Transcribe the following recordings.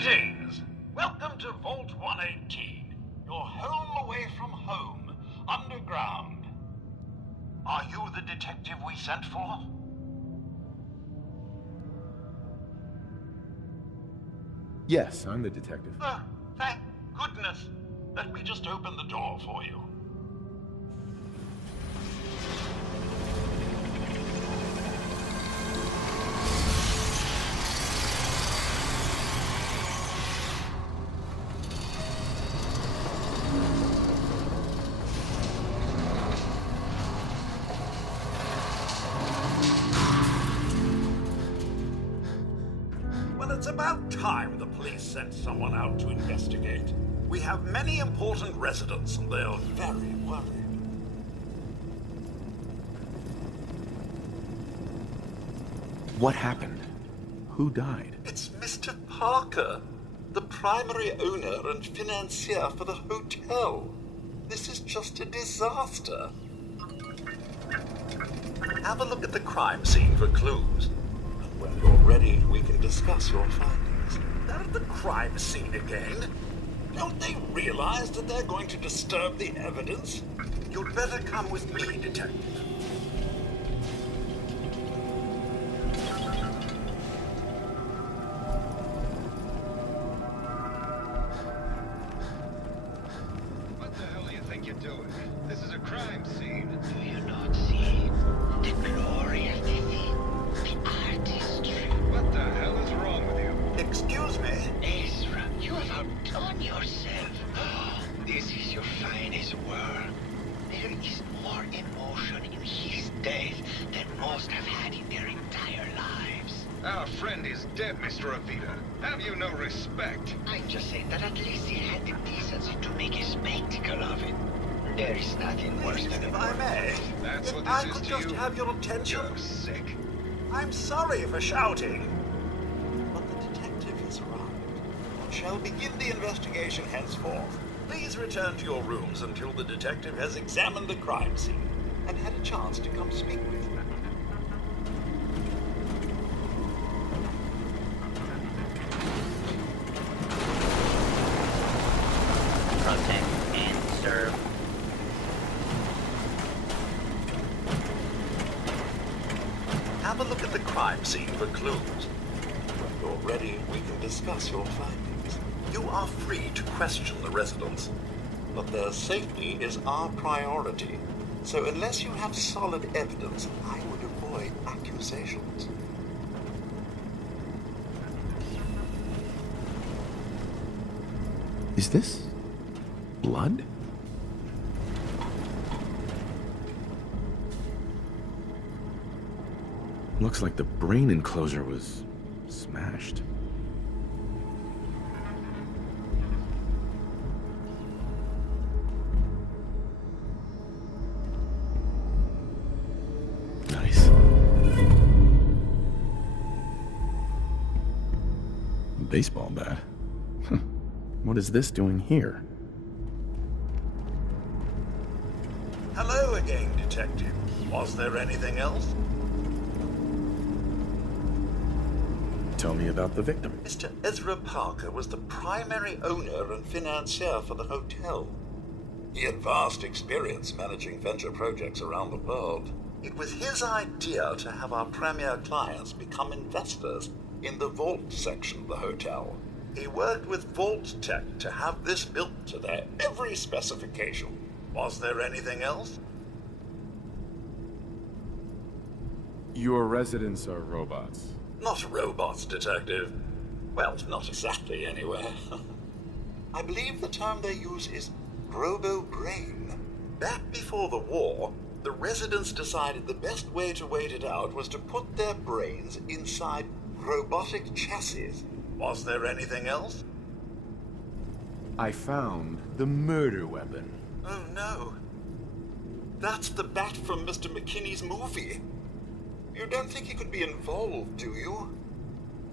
Greetings! Welcome to Vault 118, your home away from home, underground. Are you the detective we sent for? Yes, I'm the detective. Thank goodness. Let me just open the door for you. Well, it's about time the police sent someone out to investigate. We have many important residents, and they're very worried. What happened? Who died? It's Mr. Parker, the primary owner and financier for the hotel. This is just a disaster. Have a look at the crime scene for clues. And when you're ready, we can discuss your findings. They're at the crime scene again. Don't they realize that they're going to disturb the evidence? You'd better come with me, detective. What the hell do you think you're doing? This is a crime scene. Do you not see the glory of the thing? The artistry. What the hell is wrong with you? Excuse me? Ezra, you have outdone yourself. This is your finest work. There is more emotion in his death than most have had in their entire lives. Our friend is dead, Mr. Avita. Have you no respect? I'm just saying that at least he had the decency to make a spectacle of it. There is nothing worse than If a I may, That's if what I this is could to just you? have your attention. You're sick. I'm sorry for shouting. But the detective has arrived. And shall begin the investigation henceforth. Please return to your rooms until the detective has examined the crime scene and had a chance to come speak with you. Protect and serve. Have a look at the crime scene for clues. When you're ready, we can discuss your findings. You are free to question the residents, but their safety is our priority. So unless you have solid evidence, I would avoid accusations. Is this blood? Looks like the brain enclosure was smashed. Nice. Baseball bat. What is this doing here? Hello again, detective. Was there anything else? Tell me about the victim. Mr. Ezra Parker was the primary owner and financier for the hotel. He had vast experience managing venture projects around the world. It was his idea to have our premier clients become investors in the Vault section of the hotel. He worked with Vault Tech to have this built to their every specification. Was there anything else? Your residents are robots. Not robots, detective. Well, not exactly, anyway. I believe the term they use is robo-brain. Back before the war, the residents decided the best way to wait it out was to put their brains inside robotic chassis. Was there anything else? I found the murder weapon. Oh no. That's the bat from Mr. McKinney's movie. You don't think he could be involved, do you?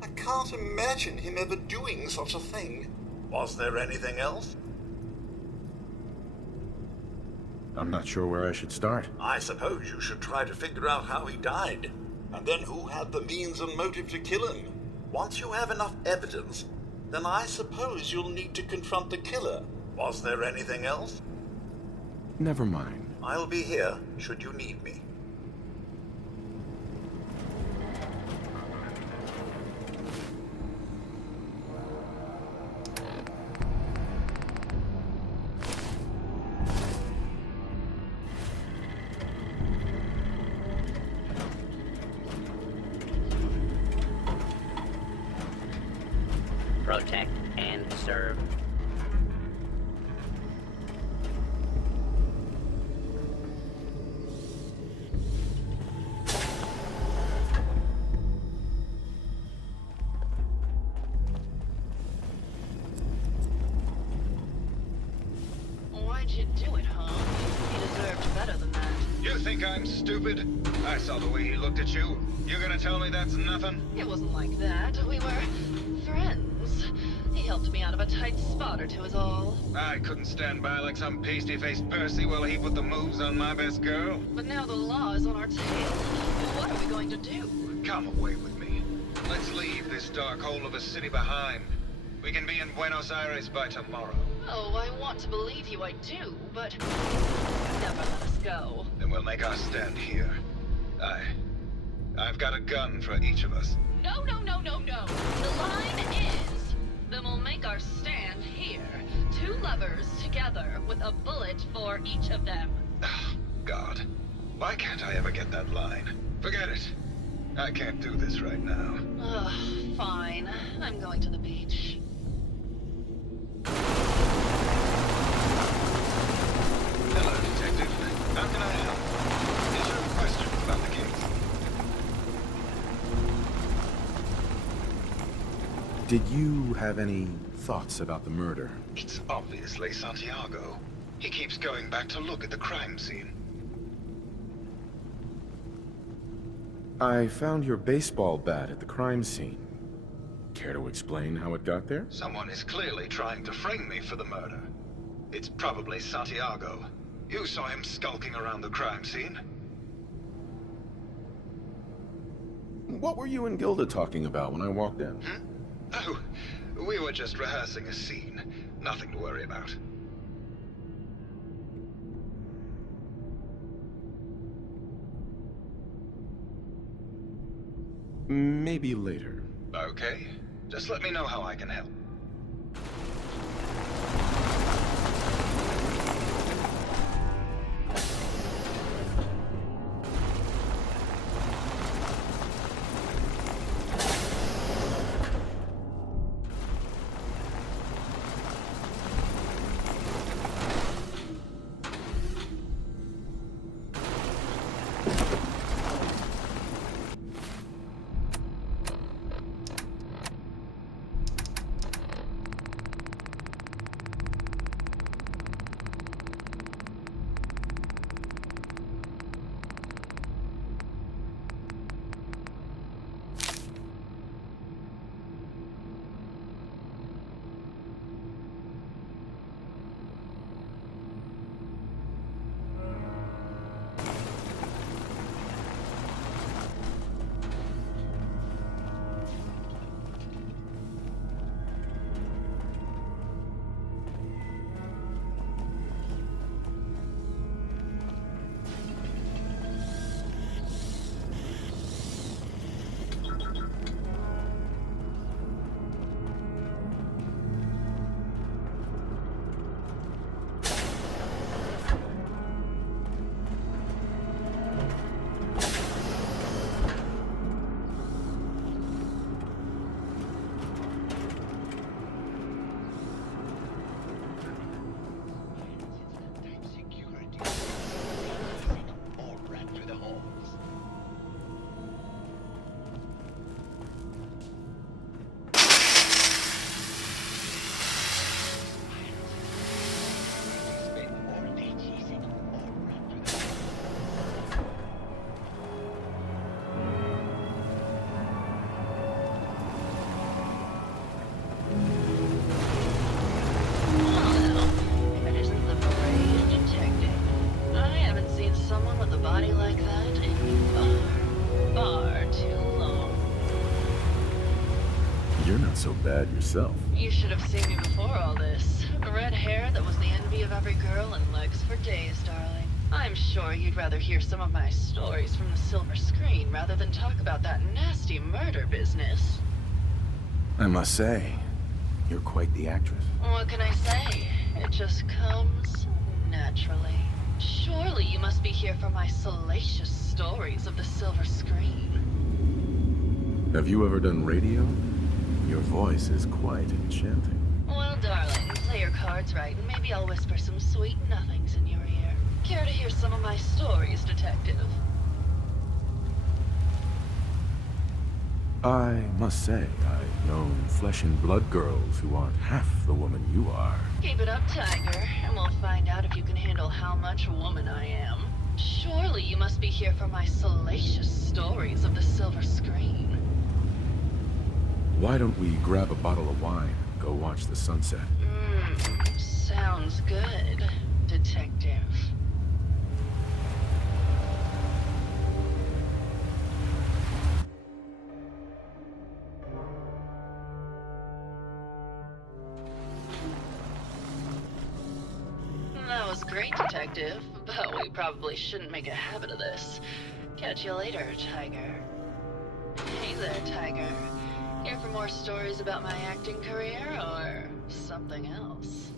I can't imagine him ever doing such a thing. Was there anything else? I'm not sure where I should start. I suppose you should try to figure out how he died, and then who had the means and motive to kill him. Once you have enough evidence, then I suppose you'll need to confront the killer. Was there anything else? Never mind. I'll be here, should you need me. Protect and serve. Why'd you do it, huh? You deserved better than that. You think I'm stupid? I saw the way he looked at you. You gonna tell me that's nothing? It wasn't like that. We were friends. He helped me out of a tight spot or two is all. I couldn't stand by like some pasty-faced Percy while he put the moves on my best girl. But now the law is on our tail. What are we going to do? Come away with me. Let's leave this dark hole of a city behind. We can be in Buenos Aires by tomorrow. Oh, I want to believe you, I do, but never let us go. Then we'll make our stand here. I've got a gun for each of us. No, no, no, no, no. The line is, then we'll make our stand here. Two lovers together with a bullet for each of them. God. Why can't I ever get that line? Forget it. I can't do this right now. Ugh, fine. I'm going to the beach. Hello, Detective. How can I help? Is there a question about the case? Did you have any thoughts about the murder? It's obviously Santiago. He keeps going back to look at the crime scene. I found your baseball bat at the crime scene. Care to explain how it got there? Someone is clearly trying to frame me for the murder. It's probably Santiago. You saw him skulking around the crime scene. What were you and Gilda talking about when I walked in? Oh, we were just rehearsing a scene. Nothing to worry about. Maybe later. Okay. Just let me know how I can help. so bad yourself. You should have seen me before all this. Red hair that was the envy of every girl and legs for days, darling. I'm sure you'd rather hear some of my stories from the silver screen rather than talk about that nasty murder business. I must say, you're quite the actress. What can I say? It just comes naturally. Surely you must be here for my salacious stories of the silver screen. Have you ever done radio? Your voice is quite enchanting. Well, darling, play your cards right, and maybe I'll whisper some sweet nothings in your ear. Care to hear some of my stories, detective? I must say, I've known flesh and blood girls who aren't half the woman you are. Keep it up, Tiger, and we'll find out if you can handle how much woman I am. Surely you must be here for my salacious stories of the silver screen. Why don't we grab a bottle of wine and go watch the sunset? Sounds good, detective. That was great, detective, but we probably shouldn't make a habit of this. Catch you later, Tiger. Hey there, Tiger. Here for more stories about my acting career, or something else?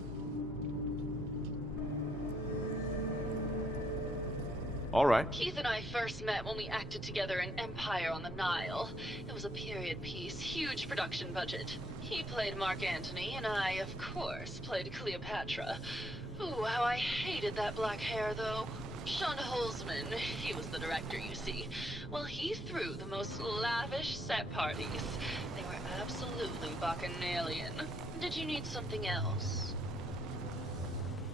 All right. Keith and I first met when we acted together in Empire on the Nile. It was a period piece, huge production budget. He played Mark Antony, and I, of course, played Cleopatra. Ooh, how I hated that black hair, though. Sean Holzman, he was the director, you see. Well, he threw the most lavish set parties. They were absolutely bacchanalian. Did you need something else?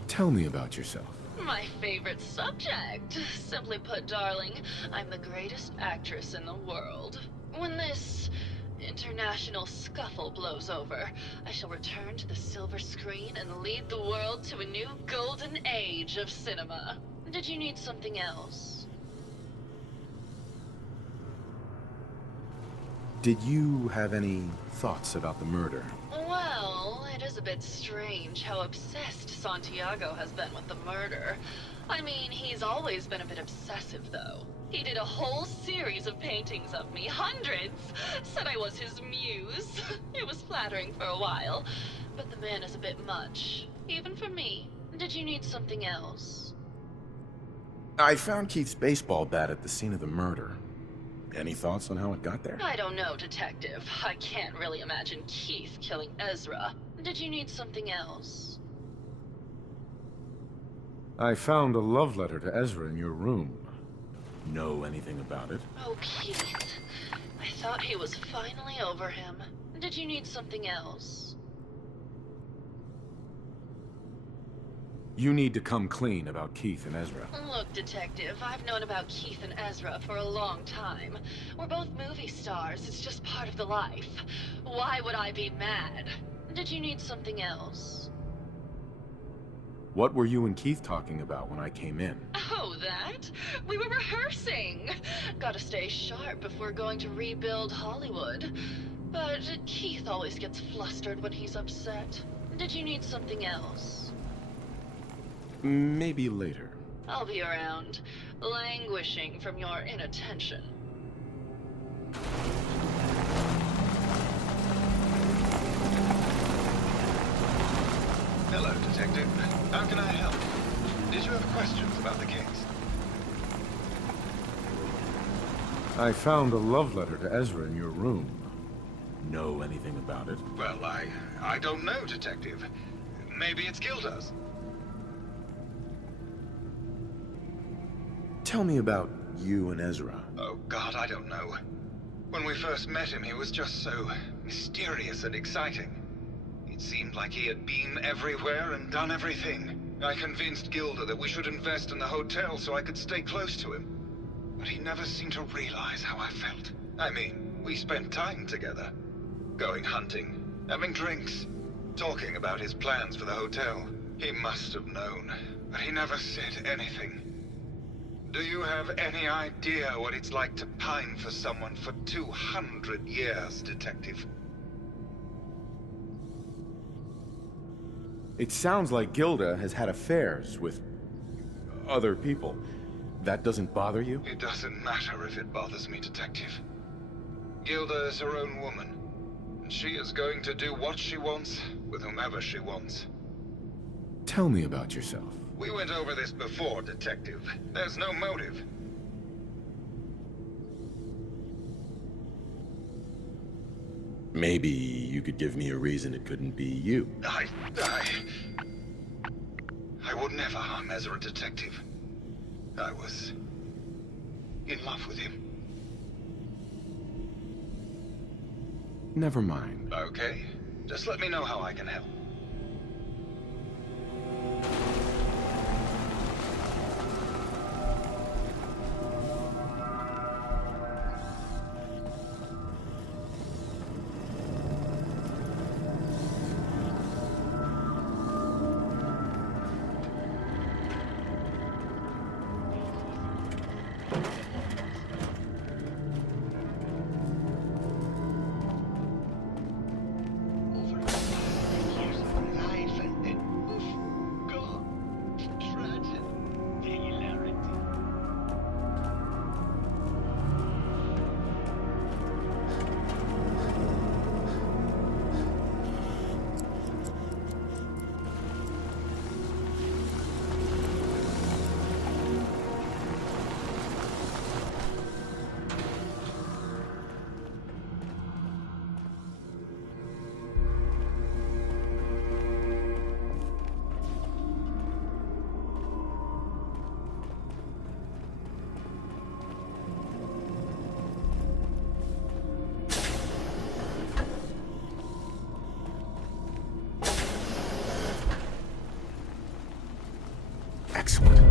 Tell me about yourself. My favorite subject. Simply put, darling, I'm the greatest actress in the world. When this international scuffle blows over, I shall return to the silver screen and lead the world to a new golden age of cinema. Did you need something else? Did you have any thoughts about the murder? Well, it is a bit strange how obsessed Santiago has been with the murder. I mean, he's always been a bit obsessive, though. He did a whole series of paintings of me, hundreds. Said I was his muse. It was flattering for a while, but the man is a bit much, even for me. Did you need something else? I found Keith's baseball bat at the scene of the murder. Any thoughts on how it got there? I don't know, detective. I can't really imagine Keith killing Ezra. Did you need something else? I found a love letter to Ezra in your room. Know anything about it? Oh, Keith. I thought he was finally over him. Did you need something else? You need to come clean about Keith and Ezra. Look, detective, I've known about Keith and Ezra for a long time. We're both movie stars. It's just part of the life. Why would I be mad? Did you need something else? What were you and Keith talking about when I came in? Oh, that? We were rehearsing. Gotta stay sharp if we're going to rebuild Hollywood. But Keith always gets flustered when he's upset. Did you need something else? Maybe later. I'll be around, languishing from your inattention. Hello, Detective. How can I help? Did you have questions about the case? I found a love letter to Ezra in your room. Know anything about it? Well, I don't know, Detective. Maybe it's killed us. Tell me about you and Ezra. Oh, God, I don't know. When we first met him, he was just so mysterious and exciting. It seemed like he had been everywhere and done everything. I convinced Gilda that we should invest in the hotel so I could stay close to him. But he never seemed to realize how I felt. I mean, we spent time together. Going hunting, having drinks, talking about his plans for the hotel. He must have known, but he never said anything. Do you have any idea what it's like to pine for someone for 200 years, Detective? It sounds like Gilda has had affairs with other people. That doesn't bother you? It doesn't matter if it bothers me, Detective. Gilda is her own woman, and she is going to do what she wants with whomever she wants. Tell me about yourself. We went over this before, Detective. There's no motive. Maybe you could give me a reason it couldn't be you. I would never harm Ezra, Detective. I was in love with him. Never mind. Okay. Just let me know how I can help. Excellent.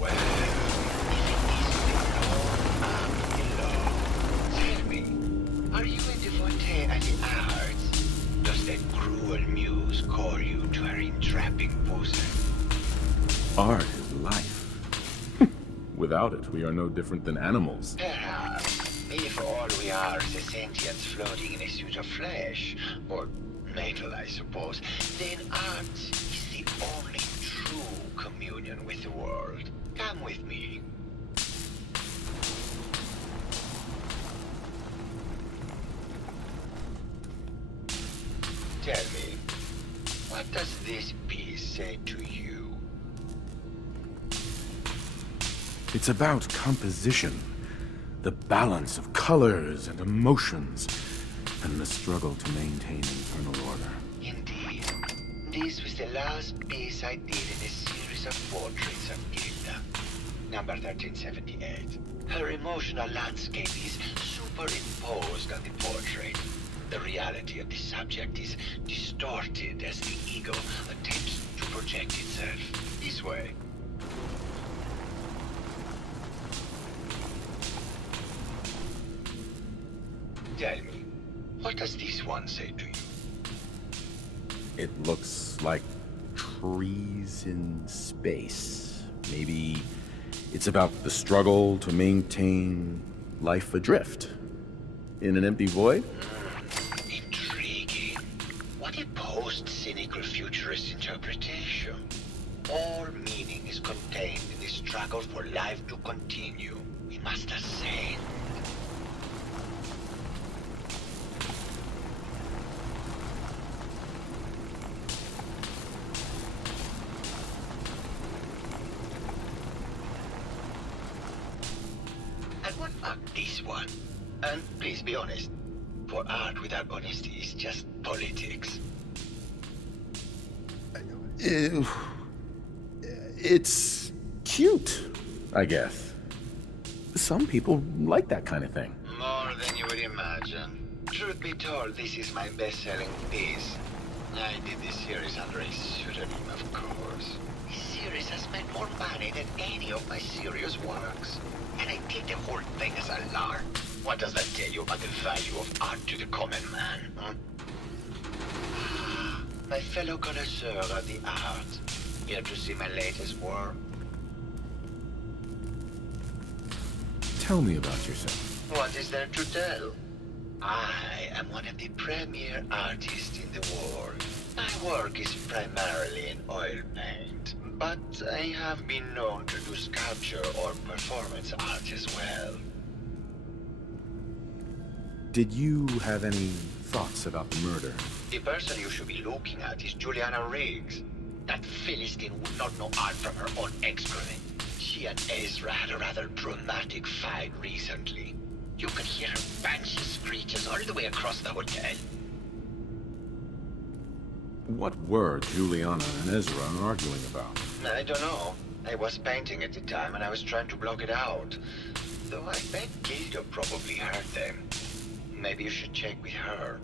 Well. Tell me, are you a devotee of the arts? Does that cruel muse call you to her entrapping bosom? Art is life. Without it, we are no different than animals. Perhaps, if all we are is a sentience floating in a suit of flesh, or metal, I suppose, then art is the only true communion with the world. Come with me. Tell me, what does this piece say to you? It's about composition, the balance of colors and emotions, and the struggle to maintain internal order. Indeed. This was the last piece I did in a series of portraits of Gilda, number 1378. Her emotional landscape is superimposed on the portrait. The reality of the subject is distorted as the ego attempts to project itself this way. Tell me, what does this one say to you? It looks like trees in space. Maybe it's about the struggle to maintain life adrift in an empty void? Intriguing. What a post-cynical futurist interpretation. All meaning is contained in the struggle for life to continue. We must ascend. And what about this one? And please be honest, for art without honesty is just politics. It's cute, I guess. Some people like that kind of thing. More than you would imagine. Truth be told, this is my best-selling piece. I did this series under a pseudonym, of course. This series more money than any of my serious works. And I did the whole thing as a lark. What does that tell you about the value of art to the common man, huh? My fellow connoisseur of the arts. Here to see my latest work. Tell me about yourself. What is there to tell? I am one of the premier artists in the world. My work is primarily in oil paint, but I have been known to do sculpture or performance art as well. Did you have any thoughts about the murder? The person you should be looking at is Juliana Riggs. That Philistine would not know art from her own excrement. She and Ezra had a rather dramatic fight recently. You could hear her banshee screeches all the way across the hotel. What were Juliana and Ezra arguing about? I don't know. I was painting at the time and I was trying to block it out. Though I bet Gilda probably heard them. Maybe you should check with her.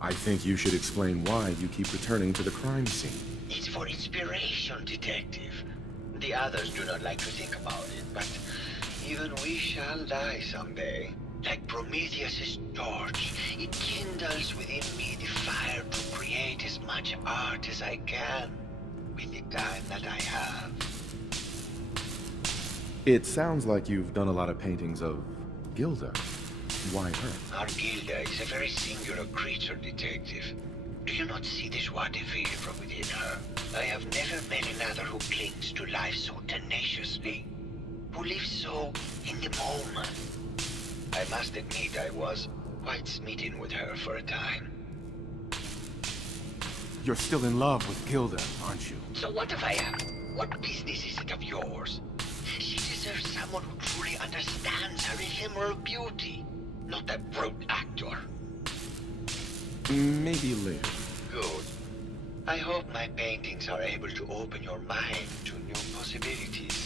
I think you should explain why you keep returning to the crime scene. It's for inspiration, detective. The others do not like to think about it, but even we shall die someday. Like Prometheus' torch, it kindles within me the fire to create as much art as I can with the time that I have. It sounds like you've done a lot of paintings of Gilda. Why her? Our Gilda is a very singular creature, detective. Do you not see the joie de vivre from within her? I have never met another who clings to life so tenaciously, who lives so in the moment. I must admit I was quite smitten with her for a time. You're still in love with Gilda, aren't you? So what if I am? What business is it of yours? She deserves someone who truly understands her ephemeral beauty, not a brute actor. Maybe later. Good. I hope my paintings are able to open your mind to new possibilities.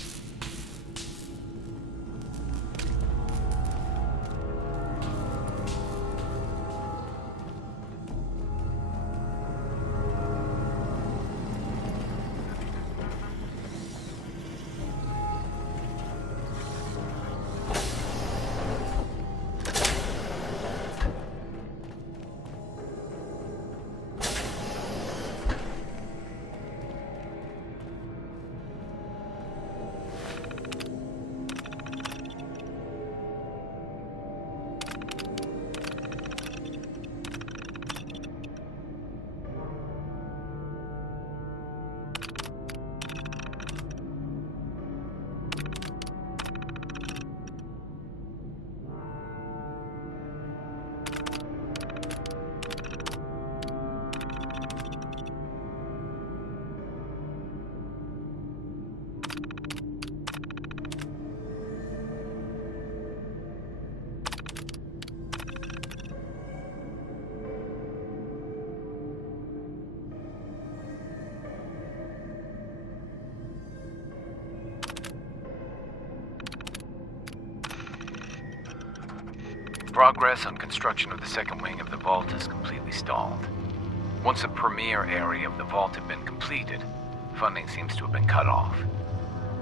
Progress on construction of the second wing of the vault is completely stalled. Once the premier area of the vault had been completed, funding seems to have been cut off.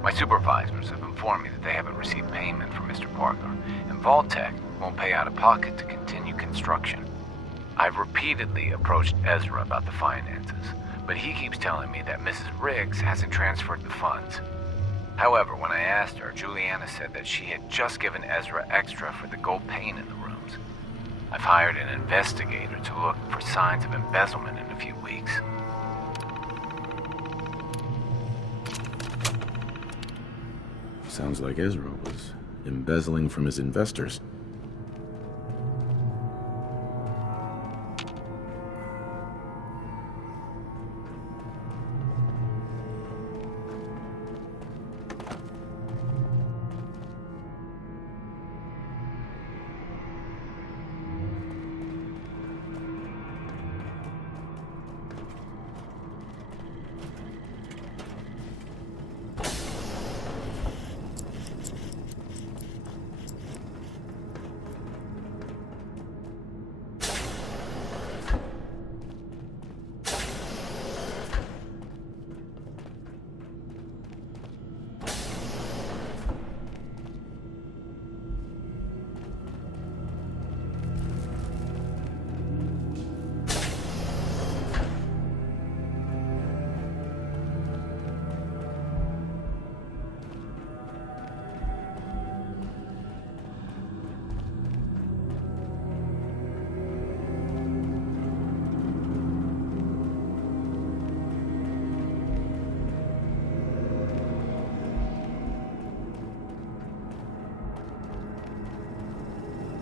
My supervisors have informed me that they haven't received payment from Mr. Parker, and Vault-Tec won't pay out of pocket to continue construction. I've repeatedly approached Ezra about the finances, but he keeps telling me that Mrs. Riggs hasn't transferred the funds. However, when I asked her, Juliana said that she had just given Ezra extra for the gold paint in the rooms. I've hired an investigator to look for signs of embezzlement in a few weeks. Sounds like Ezra was embezzling from his investors.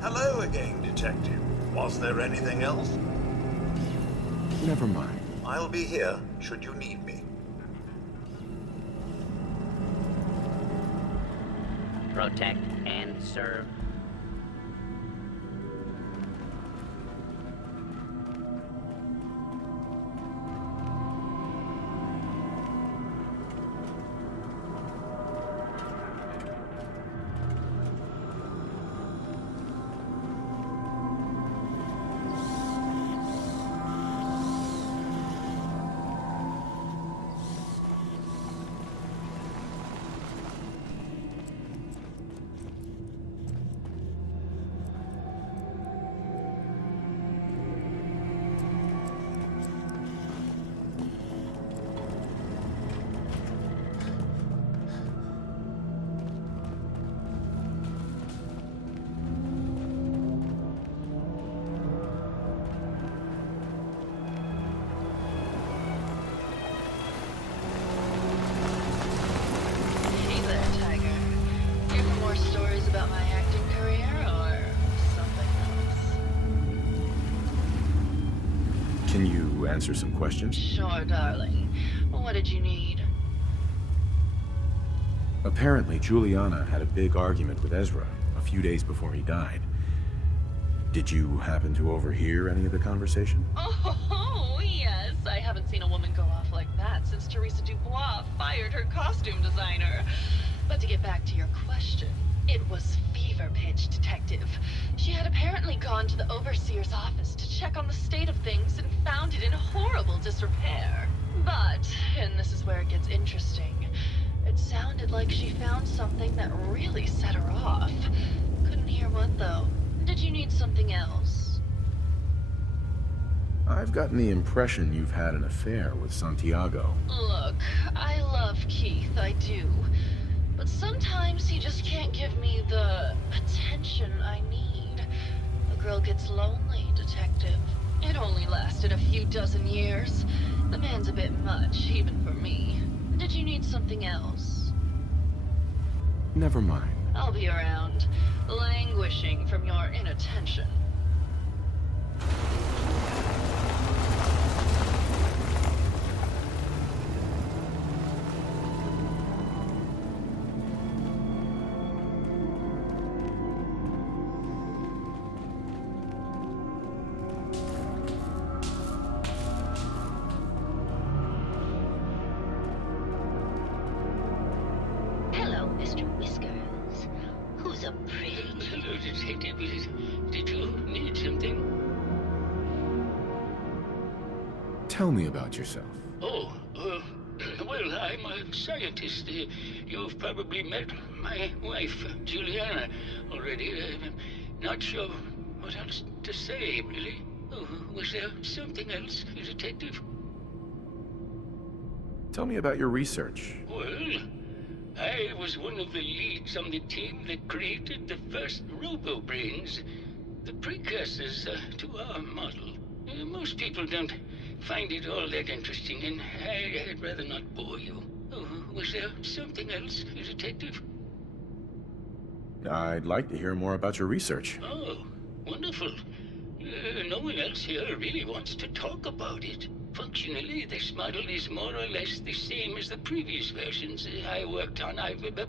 Hello again, Detective. Was there anything else? Never mind. I'll be here should you need me. Protect and serve. Hey there, Tiger. Here for more stories about my acting career or something else? Can you answer some questions? Sure, darling. What did you need? Apparently, Juliana had a big argument with Ezra a few days before he died. Did you happen to overhear any of the conversation? Oh, yes. I haven't seen a woman go off like that since Teresa Dubois fired her costume designer. But to get back to your question, it was fever pitch, Detective. She had apparently gone to the Overseer's office to check on the state of things and found it in horrible disrepair. But, and this is where it gets interesting, it sounded like she found something that really set her off. Couldn't hear what, though. Did you need something else? I've gotten the impression you've had an affair with Santiago. Look, I love Keith, I do. But sometimes he just can't give me the attention I need. A girl gets lonely, Detective. It only lasted a few dozen years. The man's a bit much, even for me. Did you need something else? Never mind. I'll be around, languishing from your inattention. Hello, Mr. Whiskers. Who's a pretty... Hello, Detective. Did you need something? Tell me about yourself. Oh, well, I'm a scientist. You've probably met my wife, Juliana, already. Not sure what else to say, really. Oh, was there something else, Detective? Tell me about your research. Well, I was one of the leads on the team that created the first robo-brains, the precursors to our model. Most people don't find it all that interesting, and I'd rather not bore you. Oh, was there something else, Detective? I'd like to hear more about your research. Oh, wonderful. No one else here really wants to talk about it. Functionally, this model is more or less the same as the previous versions I worked on,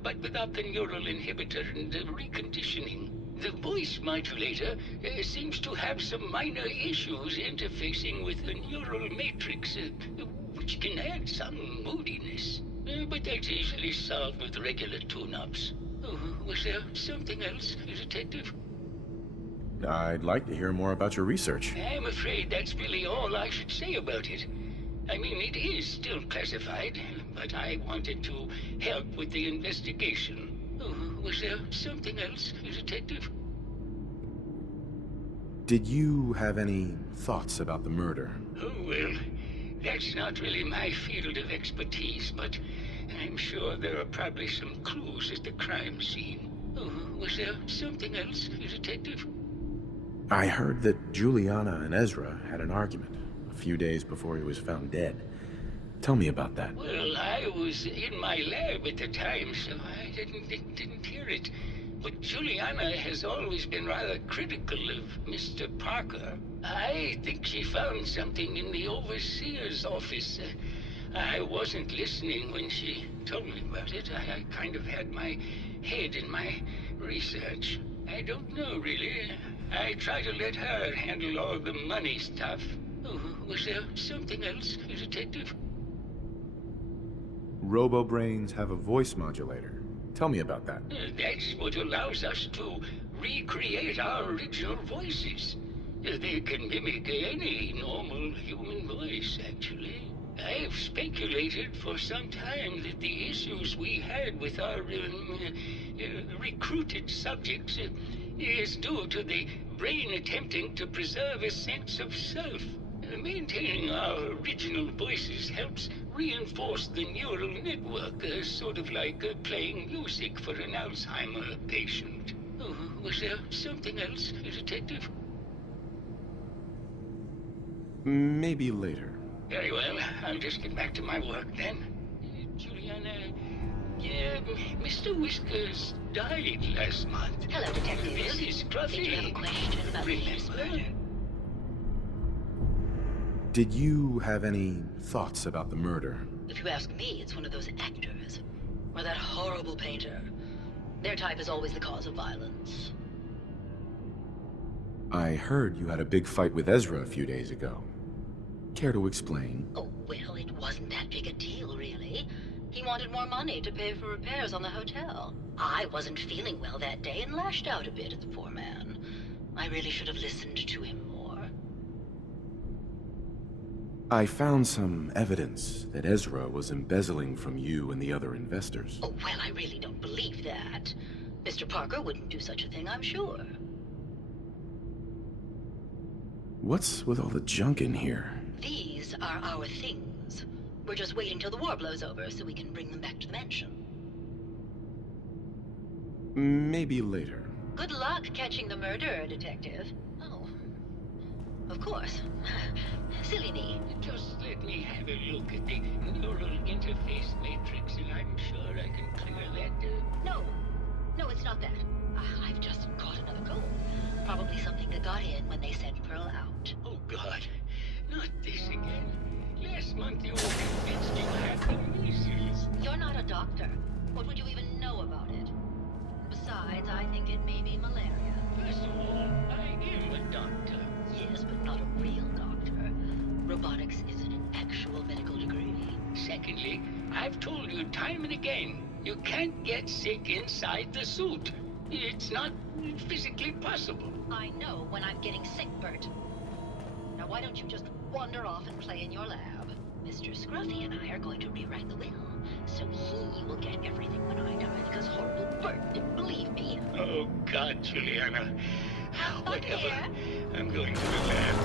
but without the neural inhibitor and reconditioning. The voice modulator seems to have some minor issues interfacing with the neural matrix, which can add some moodiness. But that's easily solved with regular tune-ups. Oh, was there something else, Detective? I'd like to hear more about your research. I'm afraid that's really all I should say about it. I mean, it is still classified, but I wanted to help with the investigation. Oh, was there something else, Detective? Did you have any thoughts about the murder? Oh, well, that's not really my field of expertise, but I'm sure there are probably some clues at the crime scene. Oh, was there something else, Detective? I heard that Juliana and Ezra had an argument a few days before he was found dead. Tell me about that. Well, I was in my lab at the time, so I didn't hear it. but Juliana has always been rather critical of Mr. Parker. I think she found something in the Overseer's office. I wasn't listening when she told me about it. I kind of had my head in my research. I don't know, really. I try to let her handle all the money stuff. Oh, was there something else, Detective? Robo-brains have a voice modulator. Tell me about that. That's what allows us to recreate our original voices. They can mimic any normal human voice, actually. I've speculated for some time that the issues we had with our recruited subjects is due to the brain attempting to preserve a sense of self. Maintaining our original voices helps reinforce the neural network, sort of like playing music for an Alzheimer patient. Oh, was there something else, Detective? Maybe later. Very well. I'll just get back to my work then. Juliana, Mr. Whiskers died last month. Hello, Detective. Mrs. Scruffy. Did you have a question about the latest murder? Did you have any thoughts about the murder? If you ask me, it's one of those actors. Or that horrible painter. Their type is always the cause of violence. I heard you had a big fight with Ezra a few days ago. Care to explain? Oh, well, it wasn't that big a deal, really. He wanted more money to pay for repairs on the hotel. I wasn't feeling well that day and lashed out a bit at the poor man. I really should have listened to him more. I found some evidence that Ezra was embezzling from you and the other investors. Oh, well, I really don't believe that. Mr. Parker wouldn't do such a thing, I'm sure. What's with all the junk in here? These are our things. We're just waiting till the war blows over so we can bring them back to the mansion. Maybe later. Good luck catching the murderer, Detective. Oh, of course. Silly me. Just let me have a look at the neural interface matrix, and I'm sure I can clear that. No, it's not that. I've just caught another goal. Probably something that got in when they sent Pearl out. Oh, God. Not this again. Last month you were convinced you had the measles. You're not a doctor. What would you even know about it? Besides, I think it may be malaria. First of all, I am a doctor. Yes, but not a real doctor. Robotics isn't an actual medical degree. Secondly, I've told you time and again, you can't get sick inside the suit. It's not physically possible. I know when I'm getting sick, Bert. Now why don't you just wander off and play in your lab? Mr. Scruffy and I are going to rewrite the will, so he will get everything when I die, because horrible Bert didn't believe me. Oh, God, Juliana. Whatever. Here. I'm going to the lab.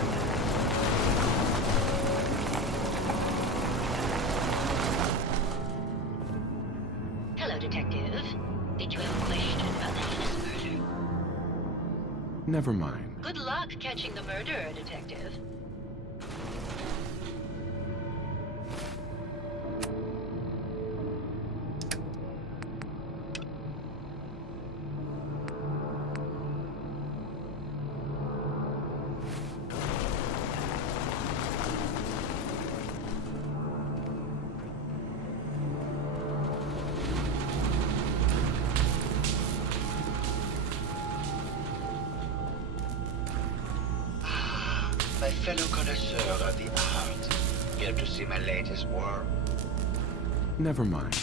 Hello, Detective. Did you have a question about the latest murder? Never mind. Good luck catching the murderer, Detective. My fellow connoisseur of the art. Here to see my latest work. Never mind.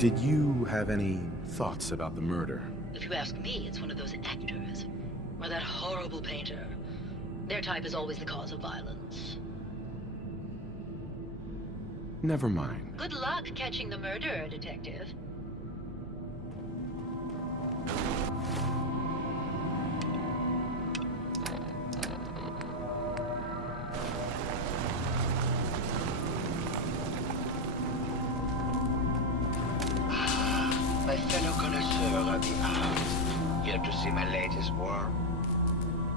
Did you have any thoughts about the murder? If you ask me, it's one of those actors. Or that horrible painter. Their type is always the cause of violence. Never mind. Good luck catching the murderer, Detective. My fellow connoisseur of the arts, here to see my latest work.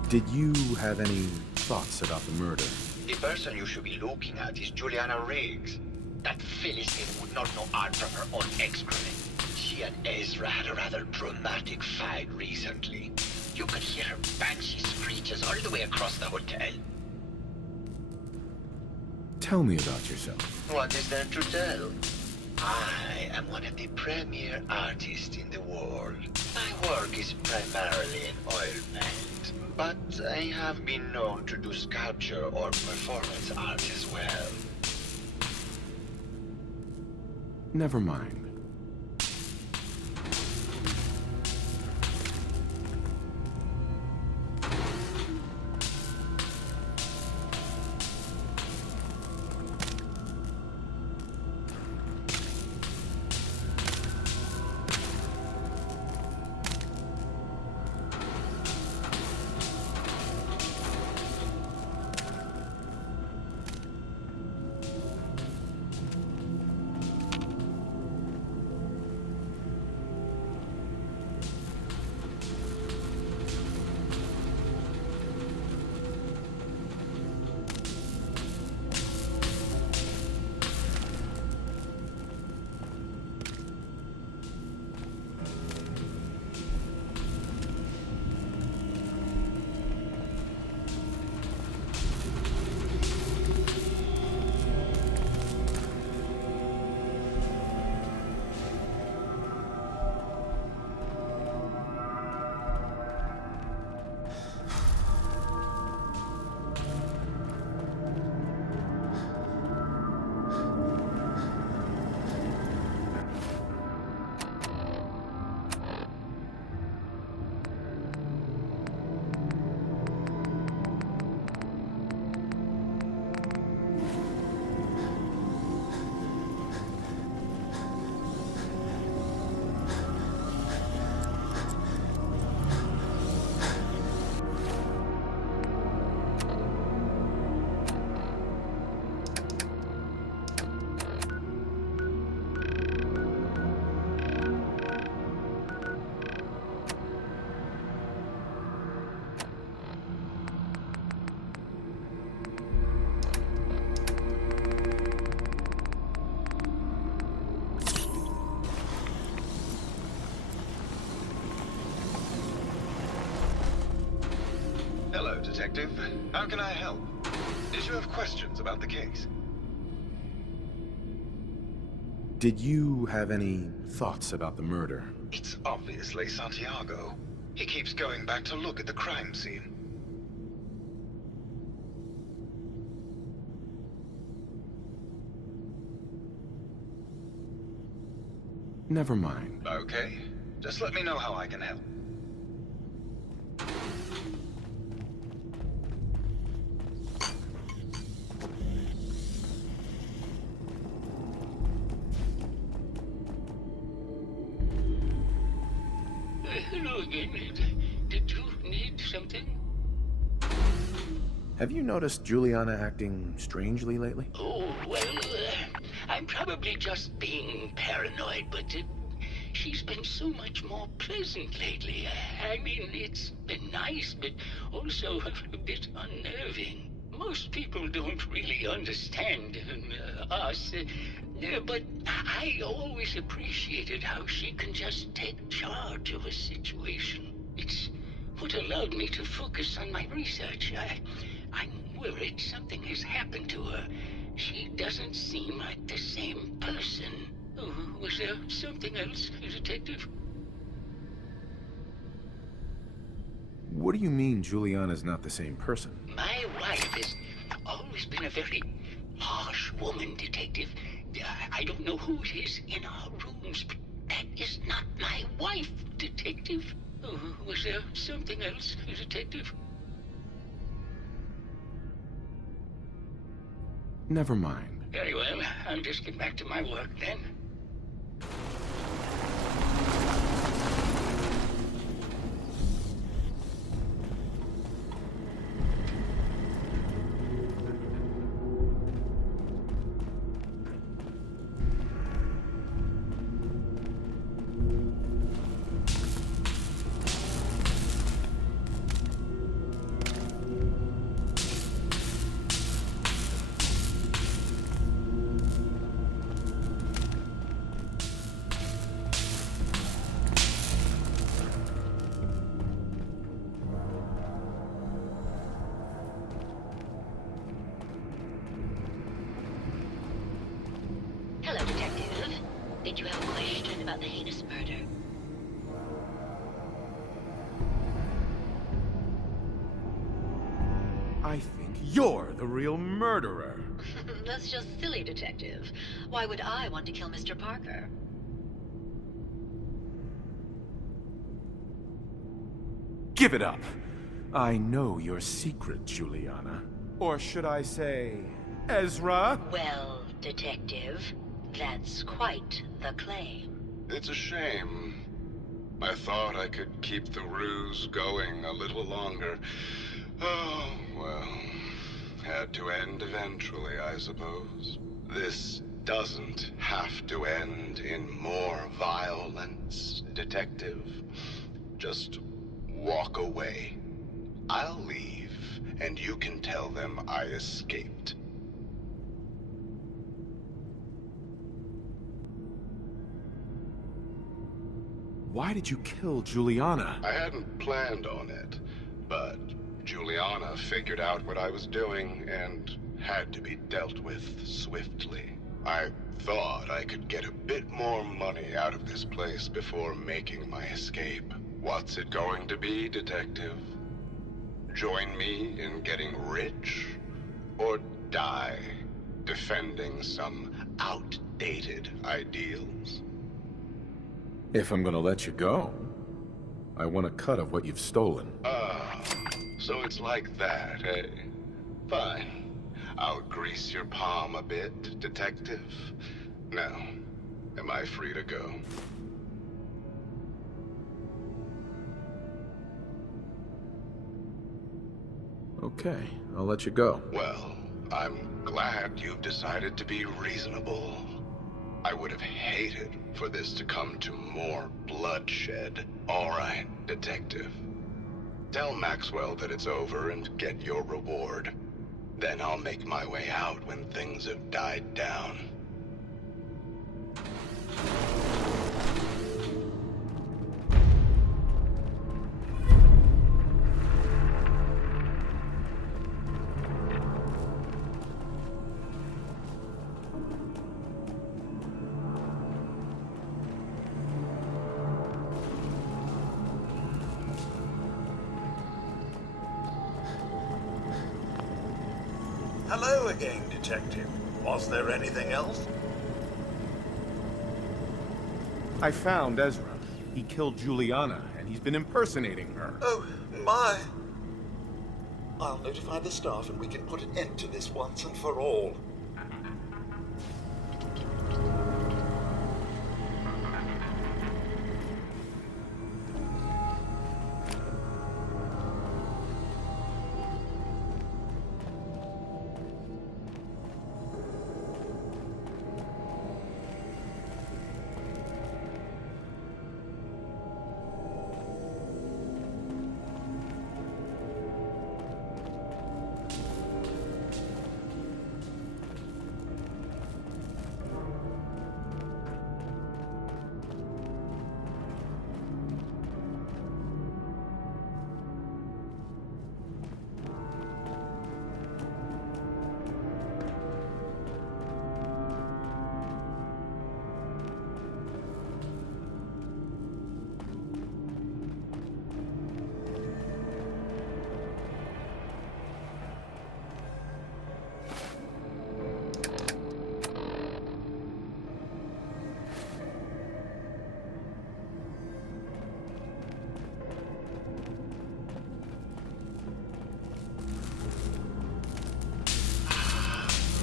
Did you have any thoughts about the murder? The person you should be looking at is Juliana Riggs. That Philistine would not know art from her own excrement. She and Ezra had a rather dramatic fight recently. You could hear her banshee screeches all the way across the hotel. Tell me about yourself. What is there to tell? I am one of the premier artists in the world. My work is primarily in oil paint, but I have been known to do sculpture or performance art as well. Never mind. Hello, Detective. How can I help? Did you have questions about the case? Did you have any thoughts about the murder? It's obviously Santiago. He keeps going back to look at the crime scene. Never mind. Okay. Just let me know how I can help. Hello again. Did you need something? Have you noticed Juliana acting strangely lately? Oh, well, I'm probably just being paranoid, but she's been so much more pleasant lately. I mean, it's been nice, but also a bit unnerving. Most people don't really understand us, but I always appreciated how she can just take charge of a situation. It's what allowed me to focus on my research. I'm worried something has happened to her. She doesn't seem like the same person. Oh, was there something else, Detective? What do you mean Juliana's not the same person? My wife has always been a very posh woman, Detective. I don't know who it is in our rooms, but that is not my wife, Detective. Oh, was there something else, Detective? Never mind. Very well. I'll just get back to my work then. Hello, Detective. Did you have a question about the heinous murder? I think you're the real murderer. That's just silly, Detective. Why would I want to kill Mr. Parker? Give it up. I know your secret, Juliana. Or should I say, Ezra? Well, Detective, that's quite the claim. It's a shame. I thought I could keep the ruse going a little longer. Oh, well. Had to end eventually, I suppose. This doesn't have to end in more violence, Detective. Just walk away. I'll leave, and you can tell them I escaped. Why did you kill Juliana? I hadn't planned on it, but Juliana figured out what I was doing and had to be dealt with swiftly. I thought I could get a bit more money out of this place before making my escape. What's it going to be, Detective? Join me in getting rich? Or die defending some outdated ideals? If I'm gonna let you go, I want a cut of what you've stolen. Ah, so it's like that, eh? Fine. I'll grease your palm a bit, Detective. Now, am I free to go? Okay, I'll let you go. Well, I'm glad you've decided to be reasonable. I would have hated for this to come to more bloodshed. All right, Detective. Tell Maxwell that it's over and get your reward. Then I'll make my way out when things have died down. Hello again, Detective. Was there anything else? I found Ezra. He killed Juliana, and he's been impersonating her. Oh, my. I'll notify the staff and we can put an end to this once and for all.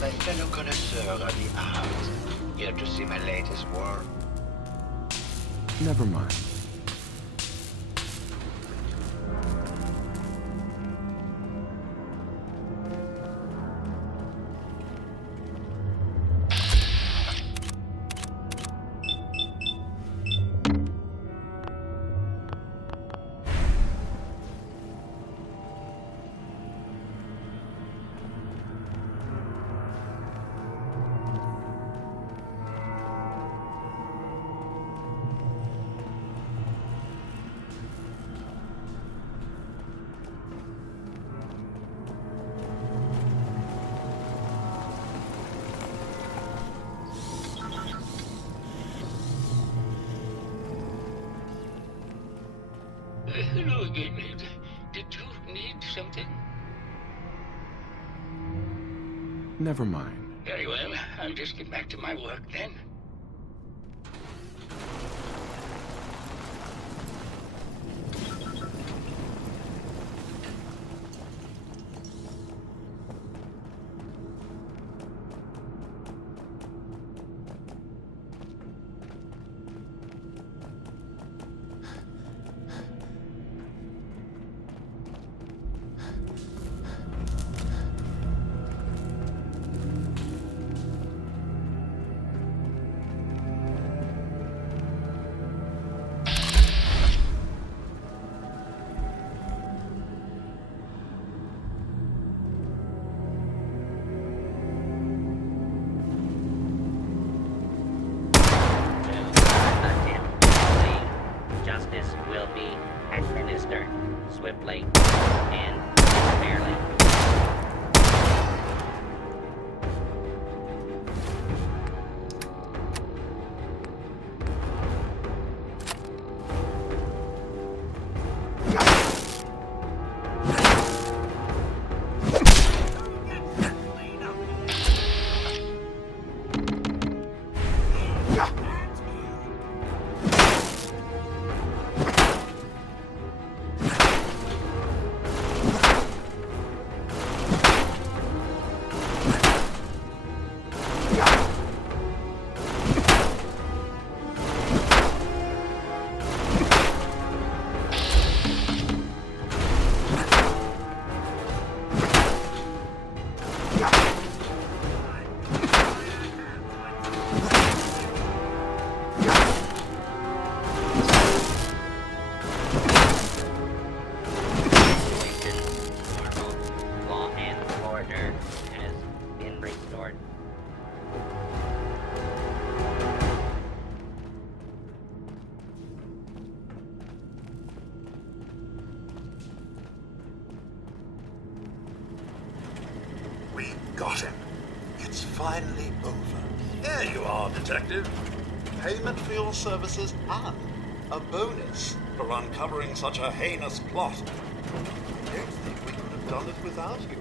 My fellow connoisseur of the arts. Here to see my latest work. Never mind. Hello again. Did you need something? Never mind. Very well. I'll just get back to my work then. Justice will be administered swiftly and fairly. Law and order has been restored. We got him. It's finally over. Here you are, Detective. Payment for your services and a bonus for uncovering such a heinous plot. I don't think we could have done it without you.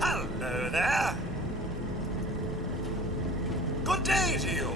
Hello there. Good day to you.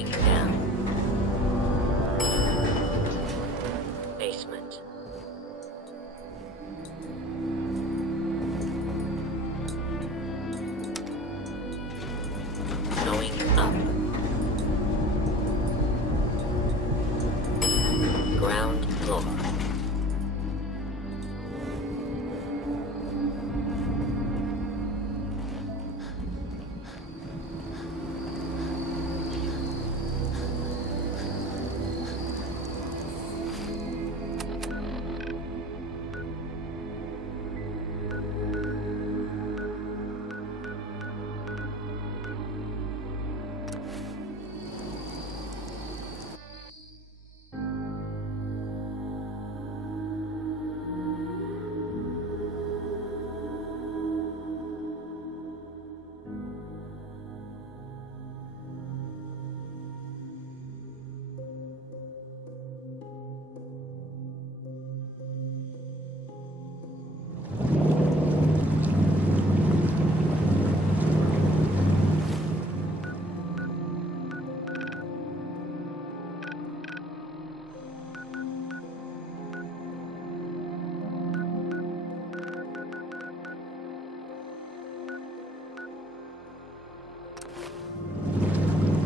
Going down. Basement. Going up. Ground floor.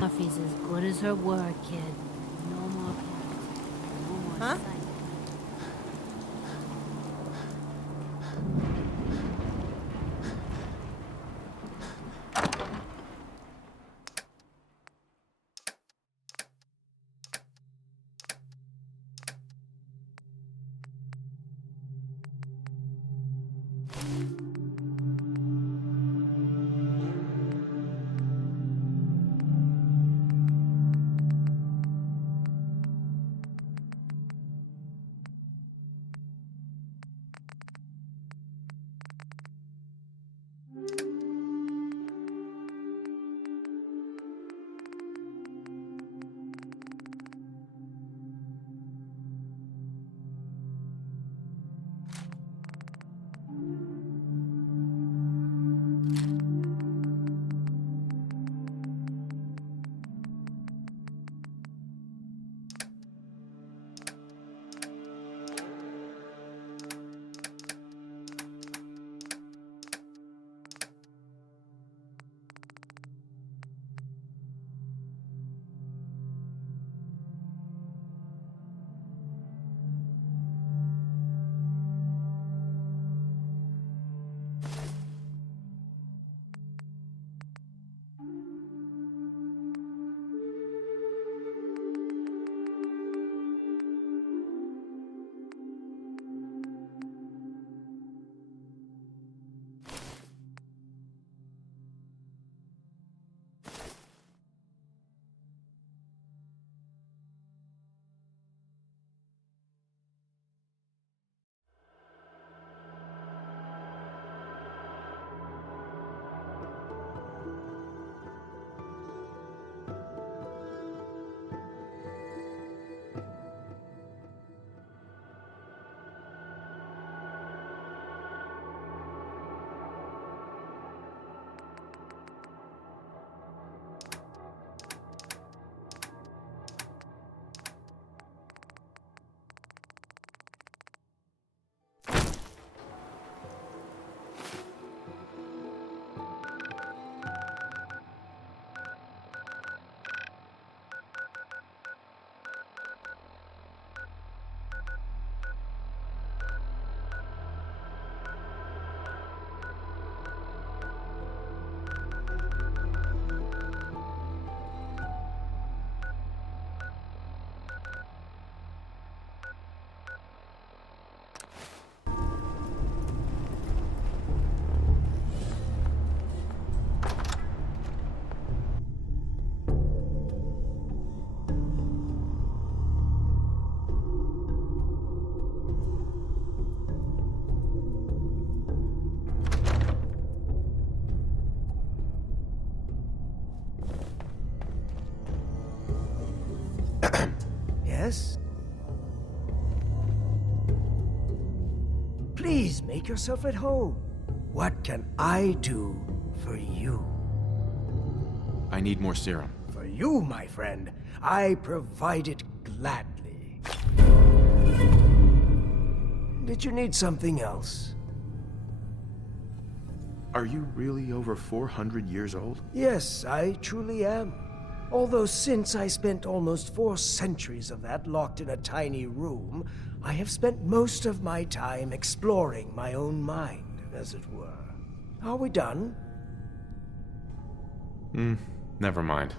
Buffy's as good as her word, kid. No more panic. No more Huh? sight. Yes? Please make yourself at home. What can I do for you? I need more serum. For you, my friend, I provide it gladly. Did you need something else? Are you really over 400 years old? Yes, I truly am. Although since I spent almost 4 centuries of that locked in a tiny room, I have spent most of my time exploring my own mind, as it were. Are we done? Never mind.